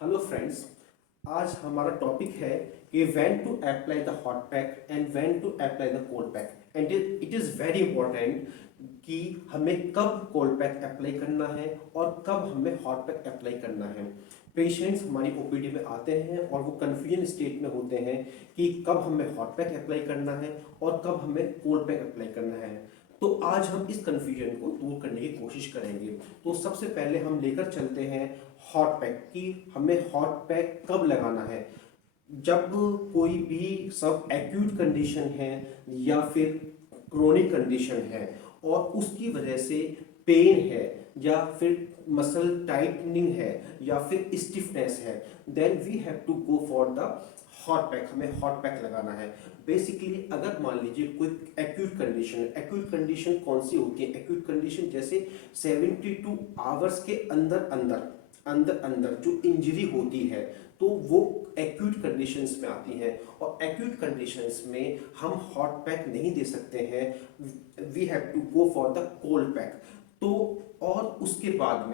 Hello friends. आज हमारा topic है कि when to apply the hot pack and when to apply the cold pack and it is very important कि हमें कब कोल्ड पैक अप्लाई करना है और कब हमें हॉट पैक अप्लाई करना है। पेशेंट्स हमारी ओपीडी में आते हैं और वो कन्फ्यूजन स्टेट में होते हैं कि कब हमें हॉट पैक अप्लाई करना है और कब हमें कोल्ड पैक अप्लाई करना है। तो आज हम इस कन्फ्यूजन को दूर करने की कोशिश करेंगे। तो सबसे पहले हम लेकर चलते हैं हॉट पैक की हमें हॉट पैक कब लगाना है। जब कोई भी सब एक्यूट कंडीशन है या फिर क्रोनिक कंडीशन है और उसकी वजह से पेन है या फिर मसल टाइटनिंग है या फिर स्टिफनेस है, then we have to go for the hot pack. हमें हॉट पैक लगाना है। बेसिकली अगर मान लीजिए कोई एक्यूट कंडीशन है, एक्यूट कंडीशन कौन सी होती है? एक्यूट कंडीशन जैसे 72 आवर्स के अंदर अंदर अंदर अंदर जो इंजरी होती है तो वो एक्यूट कंडीशंस में आती है। और एक्यूट कंडीशंस में हम हॉट पैक नहीं दे सकते हैं, we have to go for the cold pack. तो और उसके बाद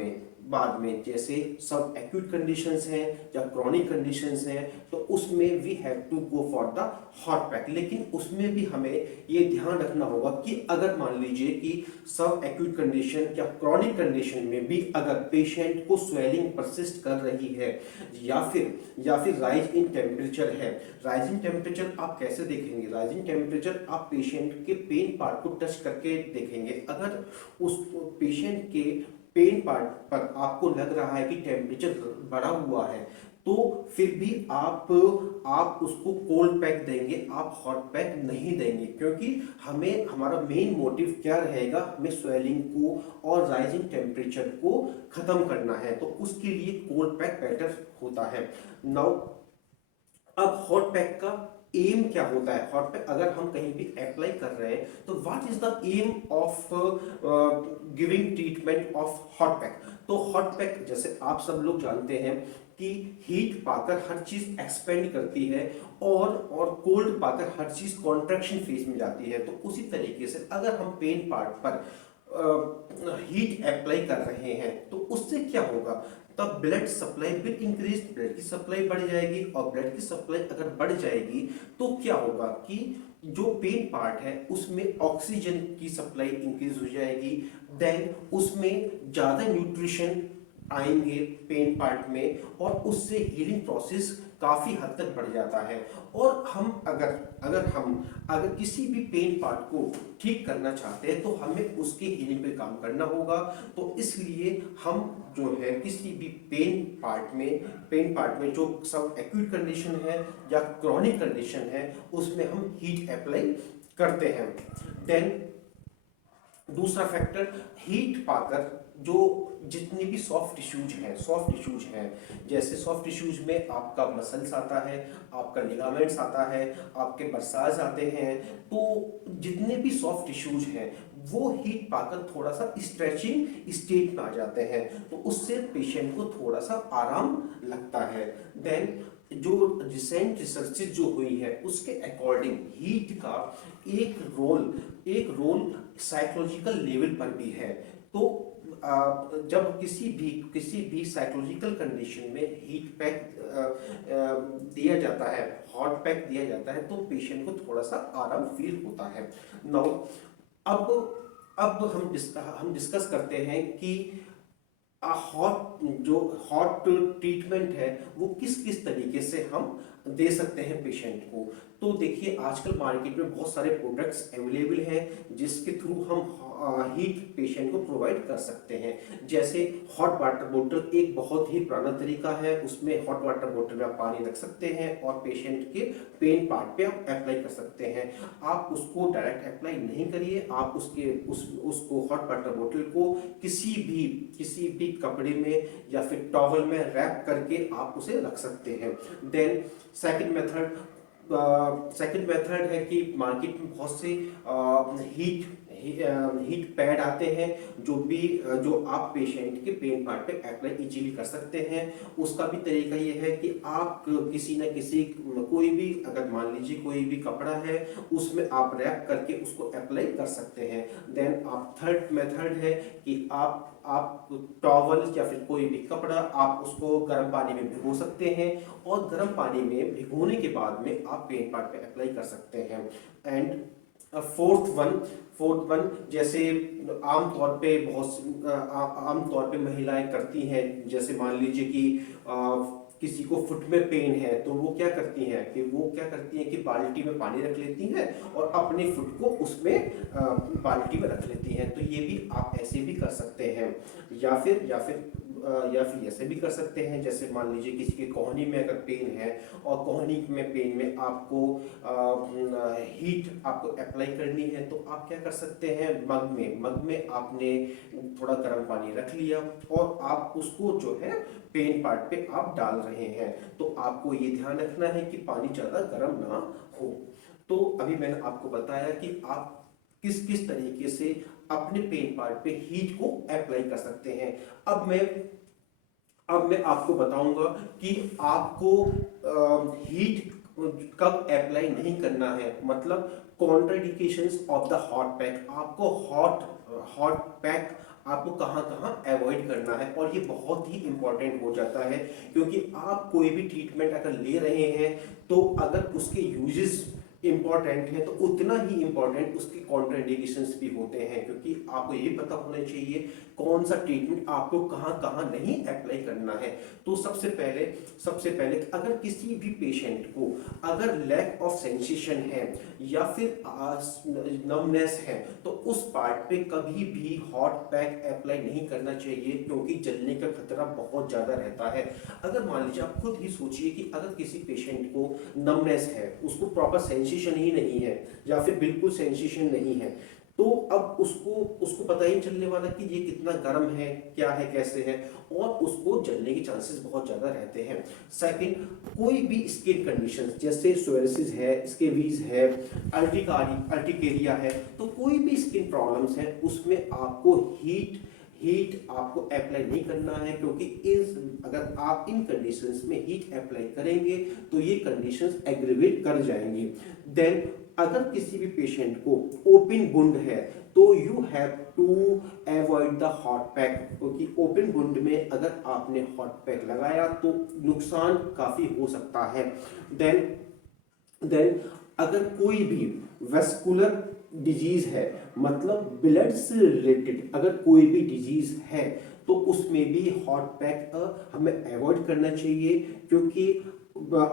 में जैसे सब एक्यूट कंडीशंस हैं या क्रॉनिक कंडीशंस हैं तो उसमें we have to go for the hot pack. लेकिन उसमें भी हमें ये ध्यान रखना होगा कि अगर मान लीजिए कि सब एक्यूट कंडीशन या क्रॉनिक कंडीशन में भी अगर पेशेंट को स्वेलिंग परसिस्ट कर रही है या फिर राइज इन टेम्परेचर है। राइजिंग टेम्परेचर आप कैसे देखेंगे? राइजिंग टेम्परेचर आप पेशेंट के पेन पार्ट को टच करके देखेंगे। अगर उस पेशेंट के पेन पार्ट पर आपको लग रहा है कि टेम्परेचर बढ़ा हुआ है तो फिर भी आप उसको कोल्ड पैक देंगे, आप हॉट पैक नहीं देंगे, क्योंकि हमें हमारा मेन मोटिव क्या रहेगा? हमें स्वेलिंग को और राइजिंग टेम्परेचर को खत्म करना है, तो उसके लिए कोल्ड पैक बेटर होता है। नाउ अब हॉट पैक का एम क्या होता है? हॉट पैक अगर हम कहीं भी अप्लाई कर रहे हैं तो what is the aim of giving treatment of hot pack? तो हॉट पैक जैसे आप सब लोग जानते हैं कि हीट पाकर हर चीज एक्सपेंड करती है और कोल्ड पाकर हर चीज कॉन्ट्रैक्शन फेज में जाती है। तो उसी तरीके से अगर हम पेन पार्ट पर हीट अप्लाई कर रहे हैं तो उससे क्या होगा? तब blood supply will increase, blood की सप्लाई बढ़ जाएगी और ब्लड की सप्लाई अगर बढ़ जाएगी तो क्या होगा कि जो पेन पार्ट है उसमें ऑक्सीजन की सप्लाई इंक्रीज हो जाएगी, देन उसमें ज़्यादा न्यूट्रिशन आएंगे पेन पार्ट में और उससे हीलिंग प्रोसेस काफ़ी हद तक बढ़ जाता है। और हम अगर किसी भी पेन पार्ट को ठीक करना चाहते हैं तो हमें उसके हीलिंग पे काम करना होगा। तो इसलिए हम जो है किसी भी पेन पार्ट में जो सब एक्यूट कंडीशन है या क्रॉनिक कंडीशन है उसमें हम हीट अप्लाई करते हैं। देन दूसरा फैक्टर, हीट पाकर जो जितनी भी सॉफ्ट टिश्यूज हैं जैसे सॉफ्ट टिश्यूज में आपका मसल्स आता है, आपका लिगामेंट्स आता है, आपके मसाज आते हैं। तो जितने भी सॉफ्ट टिश्यूज हैं वो हीट पाकर थोड़ा सा स्ट्रेचिंग स्टेट में आ जाते हैं, तो उससे पेशेंट को थोड़ा सा आराम लगता है। देन जो रिसेंट रिसर्चेज जो हुई है उसके अकॉर्डिंग हीट का एक रोल साइकोलॉजिकल लेवल पर भी है। तो जब किसी भी साइकोलॉजिकल कंडीशन में हीट पैक दिया जाता है, हॉट पैक दिया जाता है तो पेशेंट को थोड़ा सा आराम फील होता है। नाउ अब हम डिस्कस करते हैं कि हॉट ट्रीटमेंट है वो किस किस तरीके से हम दे सकते हैं पेशेंट को। तो देखिए आजकल मार्केट में बहुत सारे प्रोडक्ट्स अवेलेबल हैं जिसके थ्रू हम हीट पेशेंट को प्रोवाइड कर सकते हैं। जैसे हॉट वाटर बोतल एक बहुत ही पुराना तरीका है, उसमें हॉट वाटर बोतल में आप पानी रख सकते हैं और पेशेंट के पेन पार्ट पे आप अप्लाई कर सकते हैं। आप उसको डायरेक्ट अप्लाई नहीं करिए, आप उसको हॉट वाटर बोतल को किसी भी कपड़े में या फिर टॉवल में रैप करके आप उसे रख सकते हैं। देन सेकंड मेथड है कि मार्केट में बहुत से हीट हीट पैड आते हैं जो आप पेशेंट के पेन पार्ट पे अप्लाई इजीली कर सकते हैं। उसका भी तरीका ये है कि आप किसी न किसी कोई भी, अगर मान लीजिए कोई भी कपड़ा है उसमें आप रैप करके उसको अप्लाई कर सकते हैं। देन आप थर्ड मेथड है कि आप टॉवल या फिर कोई भी कपड़ा आप उसको गर्म पानी में भिगो सकते हैं और गर्म पानी में भिगोने के बाद में आप पेन पार्ट पे अप्लाई कर सकते हैं। एंड फोर्थ वन जैसे आमतौर पे महिलाएं करती हैं, जैसे मान लीजिए कि किसी को फुट में पेन है तो वो क्या करती हैं कि बाल्टी में पानी रख लेती हैं और अपने फुट को उसमें बाल्टी में रख लेती हैं। तो ये भी आप ऐसे भी कर सकते हैं, या फिर ऐसे भी कर सकते हैं, जैसे मान लीजिए किसी के कोहनी में अगर पेन है और कोहनी में पेन में आपको हीट आपको अप्लाई करनी है तो आप क्या कर सकते हैं, मग में आपने थोड़ा गर्म पानी रख लिया और आप उसको जो है पेन पार्ट पे आप डाल रहे हैं। तो आपको ये ध्यान रखना है कि पानी ज़्यादा गर्म ना हो। तो अभी मैंने आपको बताया कि आप किस किस तरीके से अपने पेन पार्ट पे हीट को अप्लाई कर सकते हैं। अब मैं आपको बताऊंगा कि आपको हीट कब अप्लाई नहीं करना है, मतलब contraindications of the hot pack. आपको हॉट पैक आपको कहाँ कहाँ अवॉइड करना है, और ये बहुत ही इंपॉर्टेंट हो जाता है क्योंकि आप कोई भी ट्रीटमेंट अगर ले रहे हैं तो अगर उसके यूजेस इंपॉर्टेंट है तो उतना ही इंपॉर्टेंट उसके कॉन्ट्राइंडिकेशंस भी होते हैं, क्योंकि आपको ये पता होना चाहिए कौन सा ट्रीटमेंट आपको कहाँ कहाँ नहीं अप्लाई करना है। तो सबसे पहले अगर किसी भी पेशेंट को अगर लैक ऑफ सेंसेशन है या फिर नमनेस है तो उस पार्ट पे कभी भी हॉट पैक अप्लाई नहीं करना चाहिए, क्योंकि जलने का खतरा बहुत ज़्यादा रहता है। अगर मान लीजिए आप खुद ही सोचिए कि अगर किसी पेशेंट को नमनेस है, उसको प्रॉपर सेंसेशन ही नहीं है या फिर बिल्कुल सेंसेशन नहीं है, तो अब उसको पता ही चलने वाला कि ये कितना गर्म है, क्या है, कैसे है, और उसको जलने के चांसेस बहुत ज़्यादा रहते हैं। सेकंड, कोई भी स्किन कंडीशन जैसे सोरियासिस है, स्कैबीज है, अर्टिकेरिया है, तो कोई भी स्किन प्रॉब्लम्स है उसमें आपको हीट आपको अप्लाई नहीं करना है, क्योंकि अगर आप इन कंडीशंस में हीट अप्लाई करेंगे तो ये कंडीशंस एग्रीवेट कर जाएंगी। देन अगर किसी भी पेशेंट को ओपन वुंड है तो you have to avoid the hot pack, क्योंकि ओपन वुंड में अगर आपने हॉट पैक लगाया तो नुकसान काफ़ी हो सकता है। देन अगर कोई भी वेस्कुलर डिजीज है, मतलब ब्लड से रिलेटेड अगर कोई भी डिजीज है तो उसमें भी हॉट पैक हमें अवॉइड करना चाहिए, क्योंकि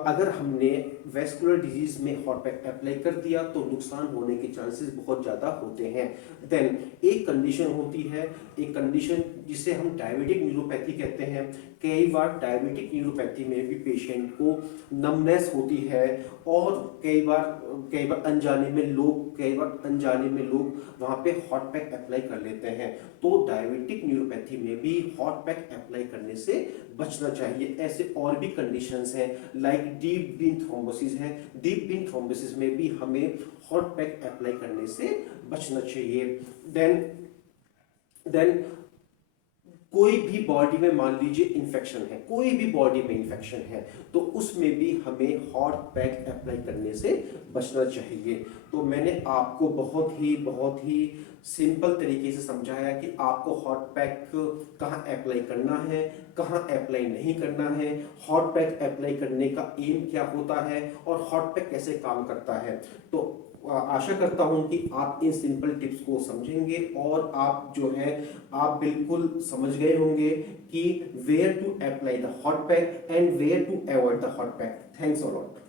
अगर हमने वेस्कुलर डिजीज में हॉट पैक अप्लाई कर दिया तो नुकसान होने के चांसेस बहुत ज़्यादा होते हैं। देन एक कंडीशन होती है, एक कंडीशन जिसे हम डायबिटिक न्यूरोपैथी कहते हैं। कई बार डायबिटिक न्यूरोपैथी में भी पेशेंट को नमनेस होती है और कई बार अनजाने में लोग वहाँ पे हॉट पैक अप्लाई कर लेते हैं। तो डायबिटिक न्यूरोपैथी में भी हॉट पैक अप्लाई करने से बचना चाहिए। ऐसे और भी कंडीशंस हैं लाइक डीप वेन थ्रोम्बोसिस है, डीप वेन थ्रोम्बोसिस में भी हमें हॉट पैक अप्लाई करने से बचना चाहिए। देन कोई भी बॉडी में मान लीजिए इन्फेक्शन है, कोई भी बॉडी में इन्फेक्शन है तो उसमें भी हमें हॉट पैक अप्लाई करने से बचना चाहिए। तो मैंने आपको बहुत ही सिंपल तरीके से समझाया कि आपको हॉट पैक कहाँ अप्लाई करना है, कहाँ अप्लाई नहीं करना है, हॉट पैक अप्लाई करने का एम क्या होता है और हॉट पैक कैसे काम करता है। तो आशा करता हूं कि आप इन सिंपल टिप्स को समझेंगे और आप बिल्कुल समझ गए होंगे कि where to apply the hot pack and where to avoid the hot pack. Thanks a lot.